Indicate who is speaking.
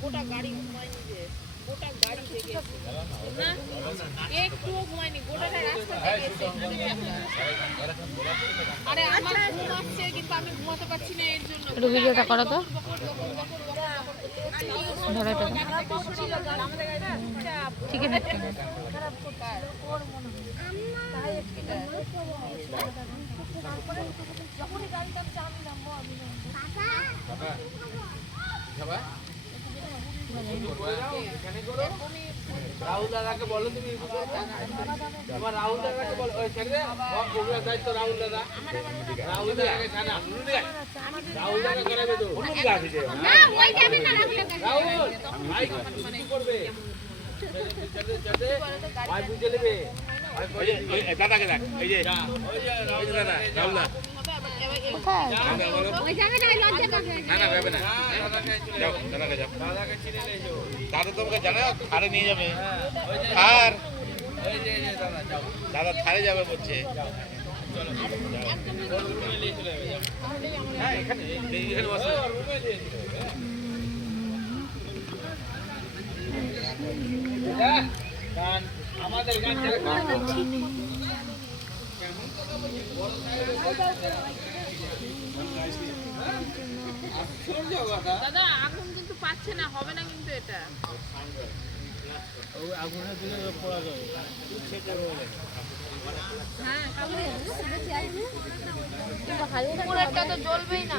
Speaker 1: গোটা গাড়ি ঘুমায়নি যে গোটা গাড়ি না একটুও ঘুমায়নি গোটাটা রাস্তা আরে আমার ঘুম আসছে কিন্তু আমি ঘুমাতে পারছি না এর জন্য।
Speaker 2: একটু ভিডিওটা করো তো। ধরে ঠিকই থাকছে
Speaker 3: রাহুল দাদাকে বলো তুমি তোমার রাহুল দাদাকে বলো। ওই ছেড়ে দে। দায়িত্ব রাহুল দাদা। রাহুল দাদাকে রাহুল দাদা করাবে তো। রাহুল ভাই কি করবে? ছেড়ে ছেড়ে ভাই বুঝে নেবে। ভাই বুঝে নেবে।
Speaker 4: দাদাকে দেখ। এই যে
Speaker 3: রাহুল
Speaker 4: দাদা রাহুল দা
Speaker 2: কোথায়?
Speaker 4: দাদা তোমাকে জানে থারে নিয়ে যাবে। আর
Speaker 3: দাদা
Speaker 4: থারে যাবে বলছে। হ্যাঁ এখানে এখানে বসো।
Speaker 3: আমাদের গান
Speaker 1: দাদা আগুন কিন্তু পাচ্ছে না হবে না কিন্তু এটা। হ্যাঁ উপরেরটা তো জ্বলবেই না।